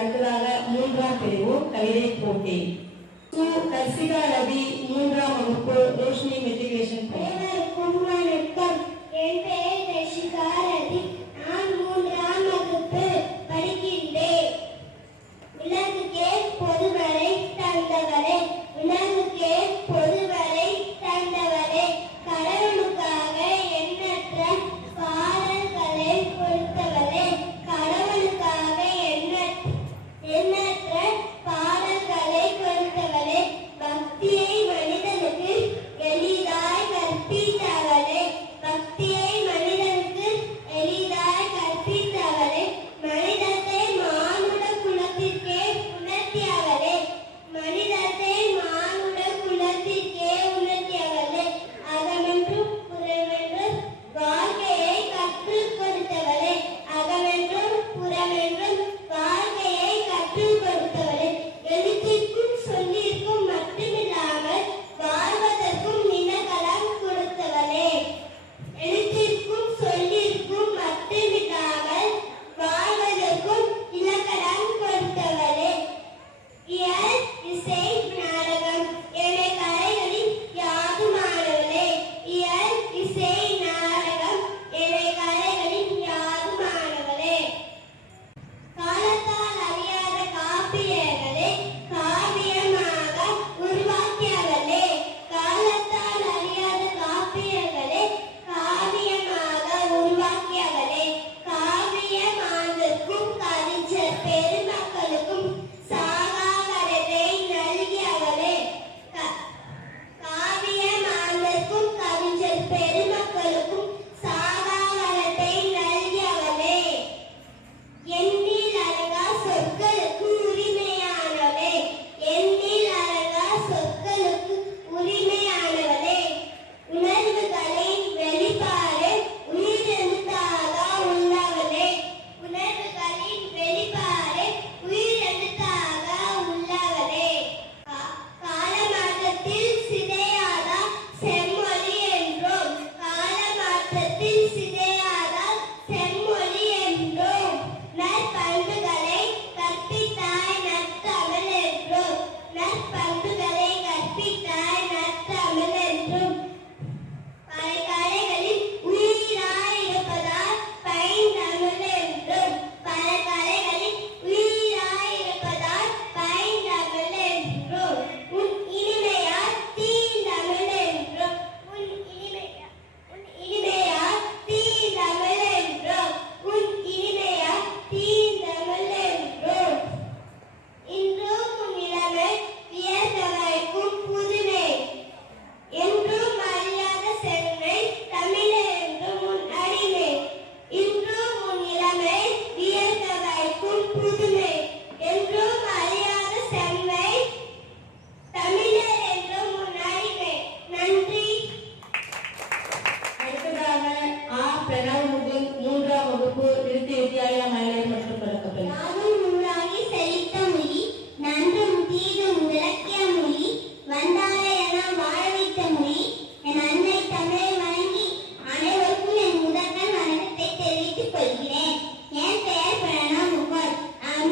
அடுத்ததாக மூன்றாம் பிரிவு கவிதை போட்டி. கர்சிகா ரவி, மூன்றாம் வகுப்பு, ரோஷினி மெட்ரிகுலேஷன். என் பெயர் கர்சிகா ரவி. நான் மூன்றாம் வகுப்பு படிக்கின்றேன். உலகுக்கே பொதுவரை தந்தவரே, உலகுக்கே பொதுவரை தந்தவரே, கடவுளுக்காக எண்ணற்ற பாடல்களை கொடுத்தவரே, கடவுளுக்காக எண்ணற்ற பாடல்களை கொடுத்தவரே, பக்தியை மனிதனுக்கு எளிதாய் கற்பித்தவரே, பக்தியை மனிதனுக்கு எளிதாய் கற்பித்தவரே, மனிதத்தை மானுட குலத்திற்கே உணர்த்தியவரே, மனிதத்தை மானுட குலத்திற்கே உணர்த்தியவரே, அகமென்றும் புறமென்றும் வாழ்க்கையை கற்றுக் கொடுத்தவரே, அகமென்றும் புறமென்றும் வாழ்க்கையை கற்றுக் கொடுத்தவரே, எழுத்திற்கும் சொல்லிற்கும் மட்டுமில்லாமல் வாழ்வதற்கும் இனக்கலம் கொடுத்தவரே, எழுத்திற்கும் சொல்லிற்கும் மட்டுமில்லாமல் வாழ்வதற்கும் இலக்கணம் கொடுத்தவரே, இயல் இசை நாடகம் என கலைகளில் யாதுமானவரே, இயல் இசை நாடகம் என கலைகளில் யாதுமானவரே, காலத்தால் அறியாத காப்பியங்களை காவியமாக உருவாக்கியவரே, காலத்தால் அறியாத காப்பியங்களை காவியமாக உருவாக்கியவரே, காவியமானதற்கும் கவிஞர் பெருமக்களுக்கும் சாகாவரத்தை நல்கியவரே, காவியமானதற்கும் கவிஞர் பெருமக்களுக்கும் சாகாவரத்தை நல்கியவரே, எண்ணில் அழகா சொற்களுக்கு உரிமையானவரே, எண்ணில் அழகா சொற்களுக்கு உரிமையானவரே, உணர்வுகளின் வெளிப்பாடு உயிரெழுத்தாக உள்ளவரே, உணர்வுகளின் வெளிப்பாடு உயிரெழுத்தாக உள்ளவரே, காலமாற்றத்தில் சிதையாத செம்மொழி என்றோம், காலமாற்றத்தில் சிதையாத செம்மொழி என்றோம், நற்பண்புகளை கற்பித்தாய் நற்தமிழ் என்றோம், நற்பண்புகளை கற்பித்தாய் நற்தமிழ் என்றோம், பல கலைகளில் உயிராய் இருப்பதால் பைந்தமிழ் என்றும், பல கலைகளில் உயிராய் இருப்பதால் பைந்தமிழ் என்றும், உன் இனிமையால் தீந்தமிழ் என்றும், உன் இனிமையால் தீந்தமிழ் என்றும், உன் இனிமையால் தீந்தமிழ் என்றும், இன்றும் உன் இளமை வியர்க்க வைக்கும் புதுமை, என்றும் அறியாத செம்மை தமிழே என்றும் உன் அடிமை, இன்றும் உன் இளமை வியர்க்க வைக்கும் புதுமை, என்றும் அறியாத செம்மை தமிழே என்றும் உன் அடிமை. நன்றி. அடுத்ததாக பிரணவ் முகுந்த், மூன்றாம் வகுப்பு, திருச்சி வித்யாலயா மகளிர் மற்றும் தொடக்கப்பள்ளி. நானும் நூறாகி செழித்த மொழி, நன்றும் தீதும் விளக்கிய மொழி, வந்தாரை எல்லாம் வாழ வைத்த மொழி, என் அன்னை தமிழை வணங்கி அனைவருக்கும் என் முதற்கண் வணக்கத்தை தெரிவித்துக் கொள்கிறேன். என் பெயர் பிரணவ் முகுந்த். நான்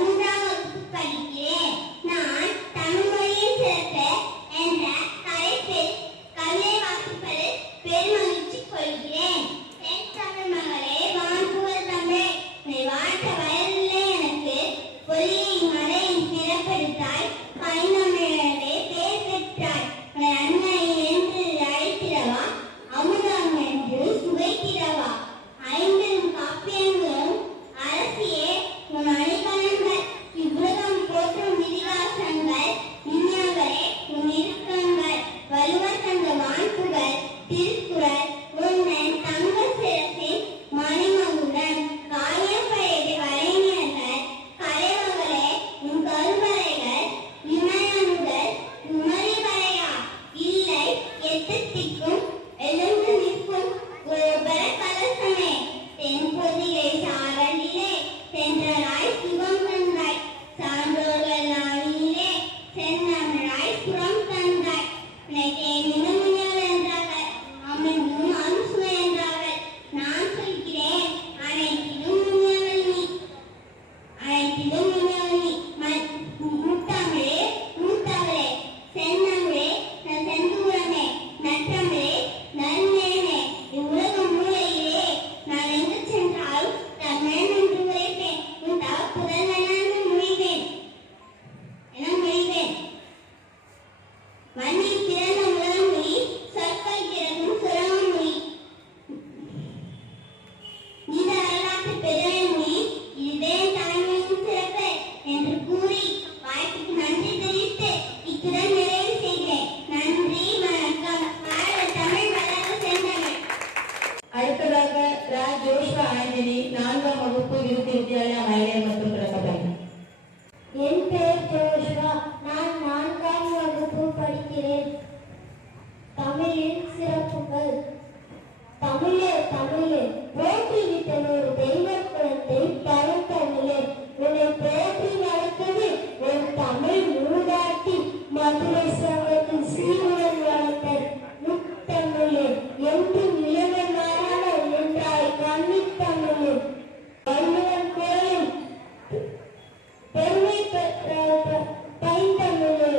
பைந்தமிழ்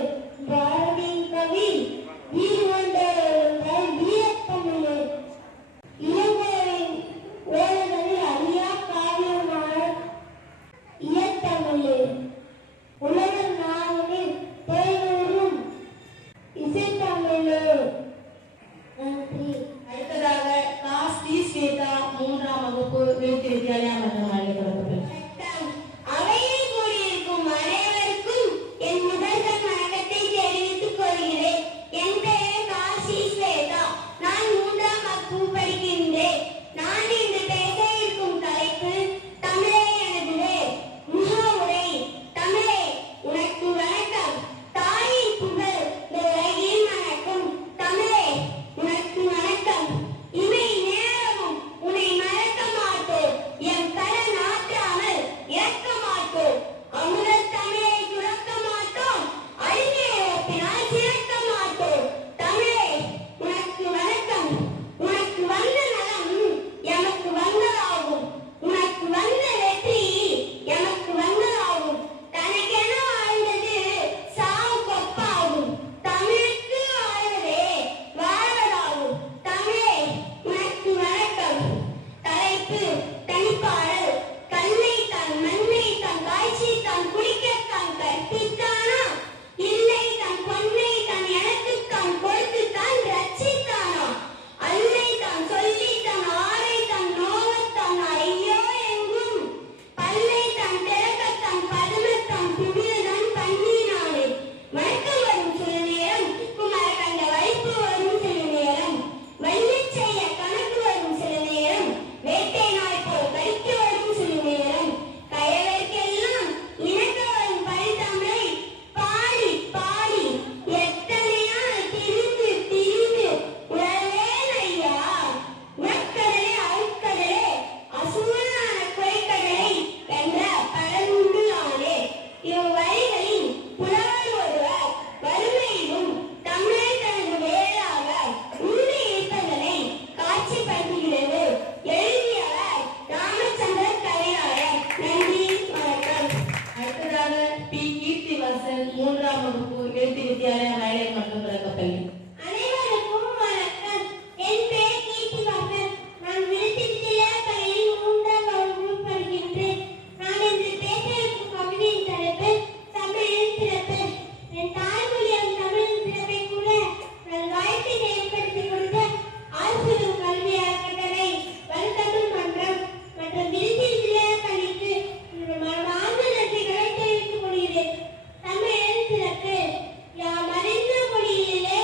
பாரதியின் கவி வீரத்தமிழ் இளைஞரின் வேலைகளில் அழியா காவியமான இயத்தமிழ் உலக நாளில் தேனூரும் இசைத்தமிழ். நன்றி. அடுத்ததாக ஸ்ரீ ஸ்வேதா 3ஆம் வகுப்பு எழுத்து வித்யாலயா மற்றும் அழைக்கப்பட்டது. அவையில் கூடியிருக்கும் அனைவருக்கும் என் முதல்வர் வணக்கத்தை தெரிவித்துக் கொள்கிறேன். என் பெயர் ஸ்ரீ ஸ்வேதா. நான் 3ஆம் வகுப்பு படிக்கின்றேன். நான் இன்று பேச இருக்கும் தலைப்பு தமிழே எனது வேர். முகவுரை. தமிழே உனக்கு வணக்கம். தாயின் புகழ் உலகில் மணக்கும். தமிழே உனக்கு வணக்கம். இவை நேரமும் உன்னை மறக்க மாட்டோம். எம் கடன் ஆற்றாமல் இறக்க மாட்டோம். அமுதத் தமிழை துறக்க மாட்டோம். அழிவை இழப்பினால் சிறக்க மாட்டோம். தமிழே உனக்கு வணக்கம். உனக்கு வந்த நலம் எமக்கு வந்ததாகும். உனக்கு வந்த வெற்றி எமக்கு வந்ததாகும். தனக்கென வாழ்ந்தது சாவு கொப்பாகும். தமிழுக்கு வாழ்வதே வாழ்வதாகும். தமிழே உனக்கு வணக்கம். தலைப்பு தனிப்பாடல். கண்ணை தன் மண்ணை தன் காய்ச்சி தன் குடிக்கத்தான் கற்பித்தானா? இல்லை தன் பொன்னை தன் எனக்கு தான் கொடுத்து தான் ரட்சித்தானா? அல்லை தான் சொல்லி தன் ஆரை தன் நோகத்தான் ஐயோ எங்கும் பல்லை தன் திறக்கத்தான் பதுமத்தான் புவியதான் பண்ணினானே. வணக்கம் வரும் சில நேரம் குமார கண்ட வைப்பு வரும் சில நேரம் வள்ளிச் செய்ய கணக்கு வரும் சில நேரம் வேட்டை நாய் போல் கடிக்க வரும் சில நேரம் கயவர்க்கெல்லாம் இணக்க வரும் பரிதமிழை பாடி பாடி எத்தனை நாள் திரிந்து திரிந்து உழலேன் ஐயா. உனக்கடலே அருட்கடலே அசூரான குறைக்கடலை என்ற பழமுண்டு ஆனே. இவ்வரிகளின் புலவர் ஒருவர் வறுமையிலும் தமிழை தனது வேளாக உண்மை இருப்பதனை காட்சிப்படுத்துகிறது. எழுதியவர் ராமச்சந்திர கலையாளர். நன்றி, வணக்கம். அடுத்ததாக கீர்த்திவாசன் 3ஆம் வகுப்பு எழுத்து வித்யாலயா மகளிர் மற்றும் தொடக்கப்பள்ளி. அனைவருக்கும் வணக்கம். என் பெயர் கீர்த்திவாசன். நான் விருத்திவித்யாலயா பள்ளியில் 3ஆம் வகுப்பு படிக்கின்றேன். நான் இன்று பேச இருக்கும் கவிதையின் தலைப்பு தமிழின் சிறப்பு. என் தாய்மொழியான தமிழின் சிறப்பை கூட நான் வாழ்க்கையை ஏற்படுத்திக் கொடுத்த ஆசிரியர் கல்வி அறக்கட்டளை வலுத்தமிழ் மன்றம் மற்றும் விருத்திவித்யாலயா பள்ளிக்கு மனமார்ந்த நன்றிகளை தெரிவித்துக் கொள்கிறேன். தமிழின் சிறப்பு. யாம் அறிந்த மொழியிலே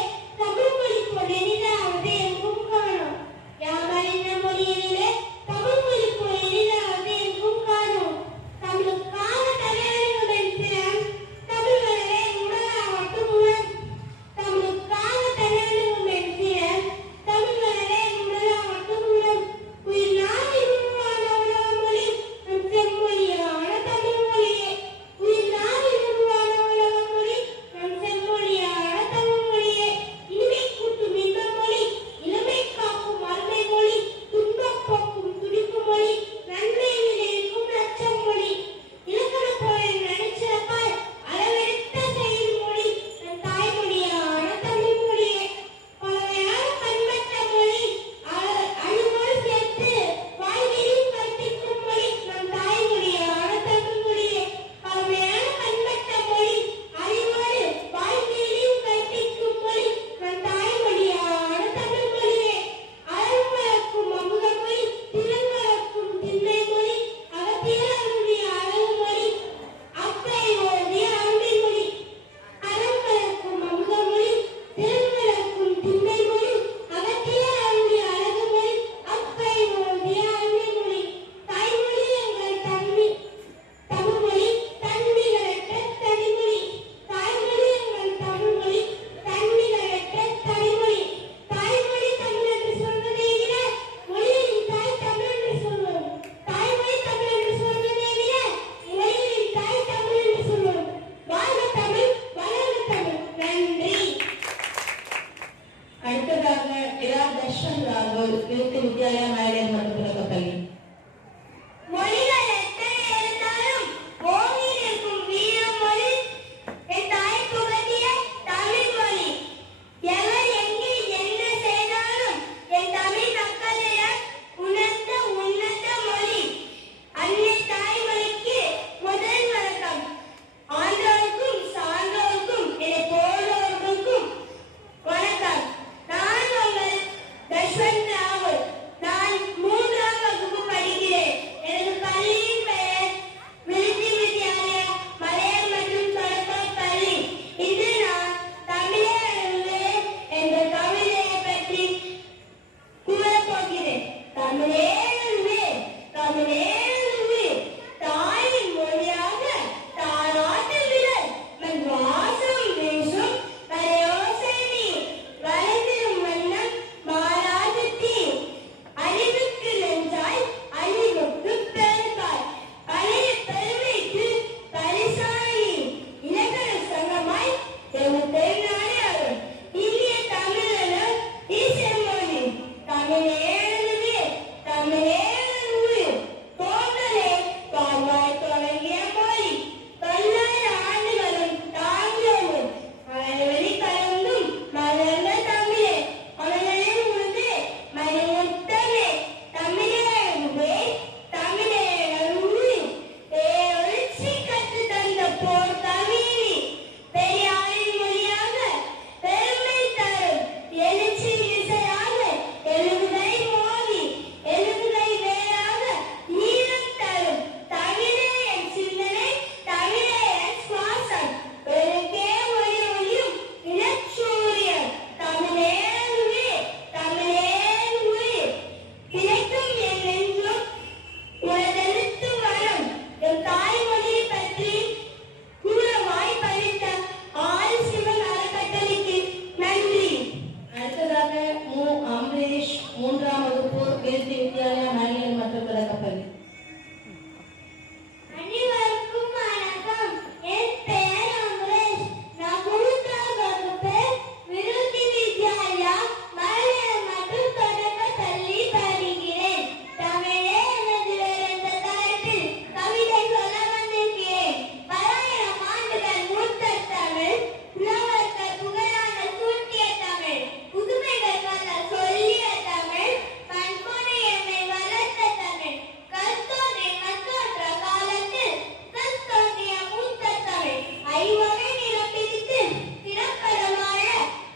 ஐவகை நிரப்பித்து திறப்பட வாழ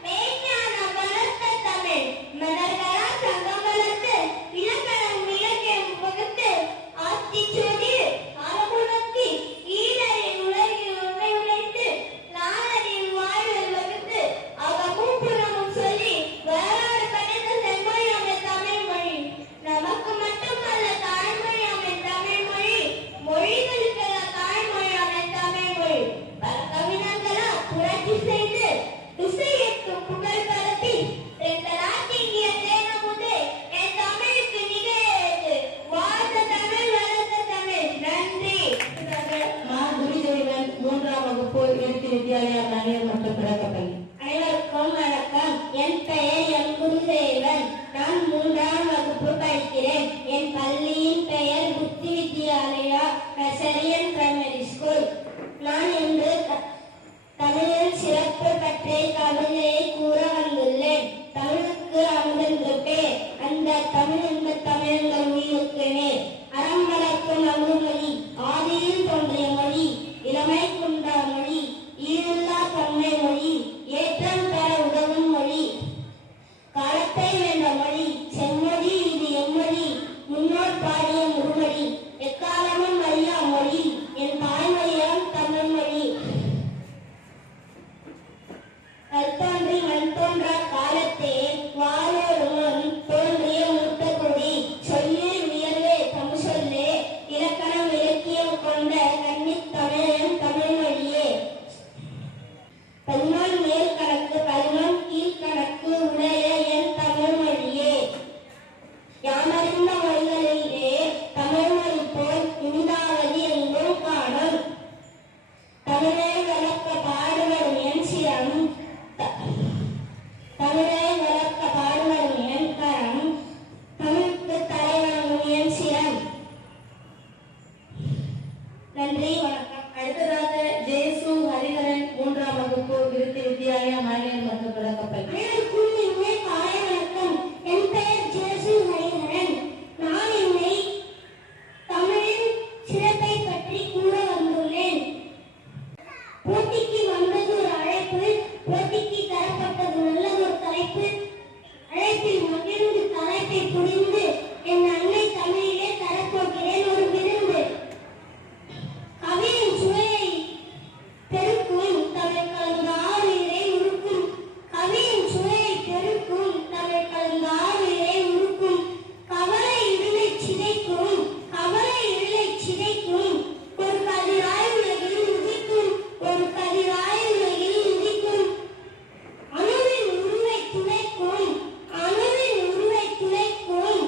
மெய்ஞான வளர்த்த தமிழ் மலர்களா சங்கம் வளர்த்து இலக்கணம் இலக்கியம் வகுத்து ஆத்திச்சோதி அறமுணர்த்தி ஈழரின் உலகில் உண்மை உழைத்து நாளரின் வாழ்வில் வகுத்து அகமும் புறமும் சொல்லி வரலாறு படைத்த செம்மொழியாமை தமிழ் மொழி நமக்கு மட்டுமல்ல தாய்மொழியாமை தமிழ் மொழி மொழிகளுக்கெல்லாம் தாய்மொழியாமை தமிழ் மொழி பல கவிஞர்களா புரட்சி செய்து திசையெட்டும் புகழ் பரப்பி ரெண்டராக்கிய தேனமுதே என் தமிழுக்கு நிகழேது வாழ்ந்த தமிழ் வளர்ந்த தமிழ் நன்றி. நான் குருதேவன் 3ஆம் வகுப்பு எழுத்து வித்யாலயா மகளிர் மற்றும் தொடக்கப்பள்ளி. அனைவருக்கும் வணக்கம். என் பெயர் எம் குருதேவன். நான் 3ஆம் வகுப்பு படிக்கிறேன். என் பள்ளியின் பெயர் புத்தி வித்யாலயா நர்சரியன் பிரைமரி ஸ்கூல். நான் இன்று தமிழின் சிறப்பு பற்றிய கவிதையை கூற வந்துள்ளேன். தமிழுக்கு அமுதென்று பேர், அந்த தமிழ் என்ப தமிழங்கள் உயிருக்கு நேர். அறம் வளர்க்கும் அமுதமொழி, ஆதியில் தோன்றிய மொழி, இளமை கொண்ட மொழி, ஈரில்லா தன்மை மொழி, ஏற்றம் பெற உதவும் மொழி, காலத்தை வென்ற மொழி, செம்மொழி இது எம்மொழி, முன்னோர் பாடிய முழுமொழி, எக்காலமும் அறியா மொழி, என் தாய்மொழியாம் தமிழ் மொழி. கற்தோன்றி மண் தோன்றா காலத்தே வாழோடு முன் தோன்றிய மூத்த கொடி, சொல்லில் உயர்வே தமிழ் சொல்லே, இலக்கணம் இலக்கியம் கொண்ட கன்னித் தமிழன் தமிழ் மொழியே. பதினொன் மேல் கணக்கு 11 கீழ் கணக்கு உடைய என் தமிழ் மொழியே. யாமறிந்த மொழிகளிலே தமிழ் மொழி போல் இனிதாவது எங்கும் காணும். தமிழை வளர்க்க பாடுபடும் என் சிரம், தமிழை வளர்க்க பாடுபடும் என் கரம், தமிழுக்கு தலைவணங்கும் என் சிரம். நன்றி, வணக்கம். அடுத்ததாக ஜேசு ஹரிஹரன் 3ஆம் வகுப்பு எழுத்து வித்யாலயா மகளிர் மற்றும் தொடக்கப்பள்ளி. அனைவருக்கும் இனிய காலை வணக்கம். என் பெயர் ஜேசு ஹரிஹரன். நான் என்னை தமிழின் சிறப்பை பற்றி கூற வந்துள்ளேன். போட்டிக்கு வந்தது ஒரு அழைப்பு, போட்டிக்கு தரப்பட்டது நல்லதொரு தலைப்பு. அழைப்பில் மகிழ்ந்து தலைப்பை புரிந்து என் அன்னை தமிழிலே தரப்போகிறேன் ஒரு விருந்து. கவியின் சுவையை பெருக்கும் தமிழ் கலந்த ஆவியை உருக்கும். கவியின் சுவையை பெருக்கும் தமிழ் கலந்த ஆவியை உருக்கும். கவலை இருளை சிதைக்கும், கவலை இருளை சிதைக்கும். ஒரு கதிராய் உலகில் உதிக்கும், ஒரு கதிராய் உலகில் உதிக்கும். அணுவின் உருவை துளைக்கும், அணுவின் உருவை துளைக்கும்.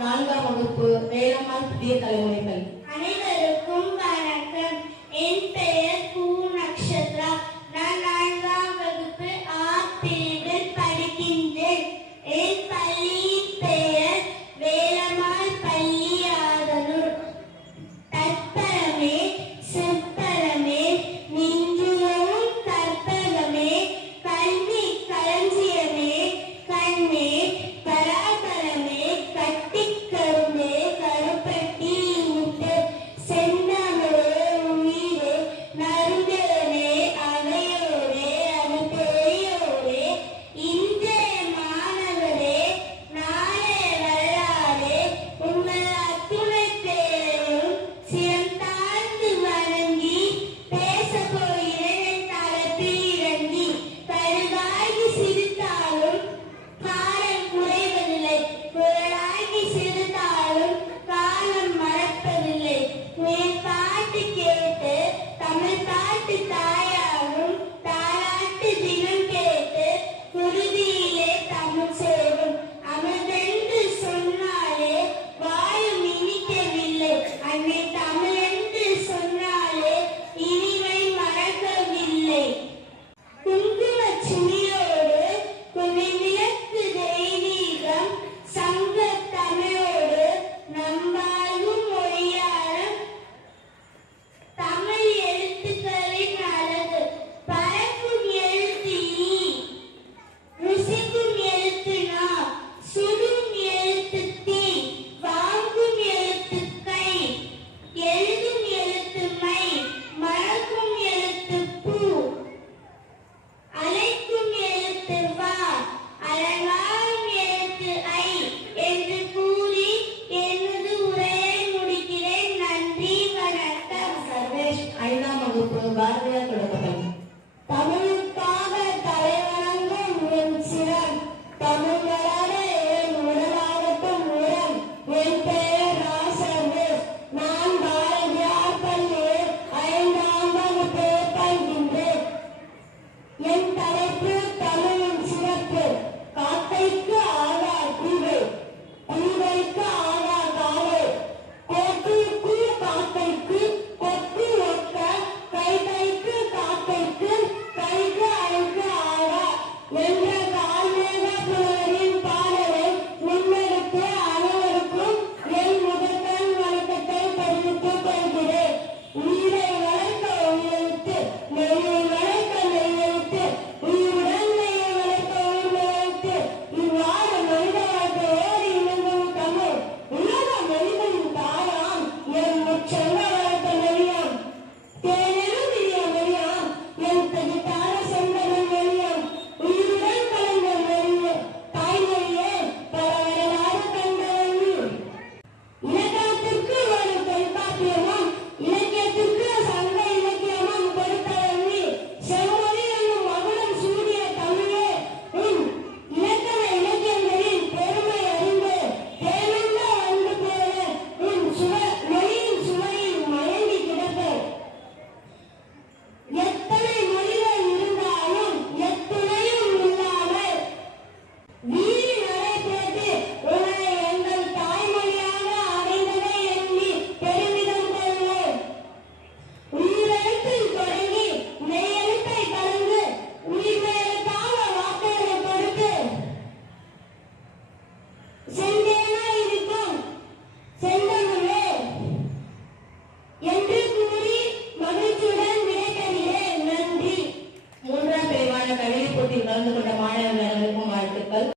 4ஆம் வகுப்பு வேலம்மாள் புதிய தலைமுறைகள்.